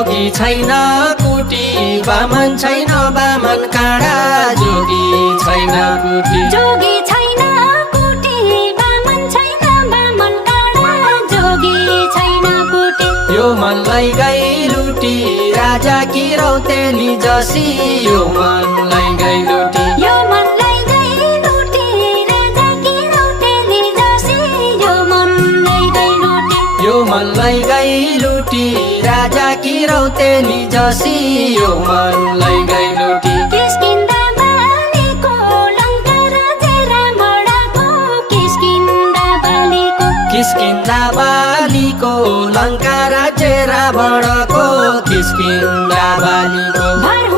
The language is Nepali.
जोगी छैन कुटी बामन छैन बामन काँडा जोगी छैन कुटी जोगी छैन कुटी बामन छैन बामन काँडा जोगी छैन कुटी यो मनलाई गई लुटी राजा कि रौतेली जसी यो मनलाई गई लुटी यो मनलाई गई लुटी राजा कि रौतेली जसी यो मनलाई गई लुटी यो मनलाई गई लुटी राजा कि रौतेली जसी यो मनलाई गई लुटी किस्किन्दा बालीको लङ्का राजे रावणको किस्किन्दा बालीको किस्किन्दा बालीको लङ्का राज्य रावणको किस्किन्दा बालीको भर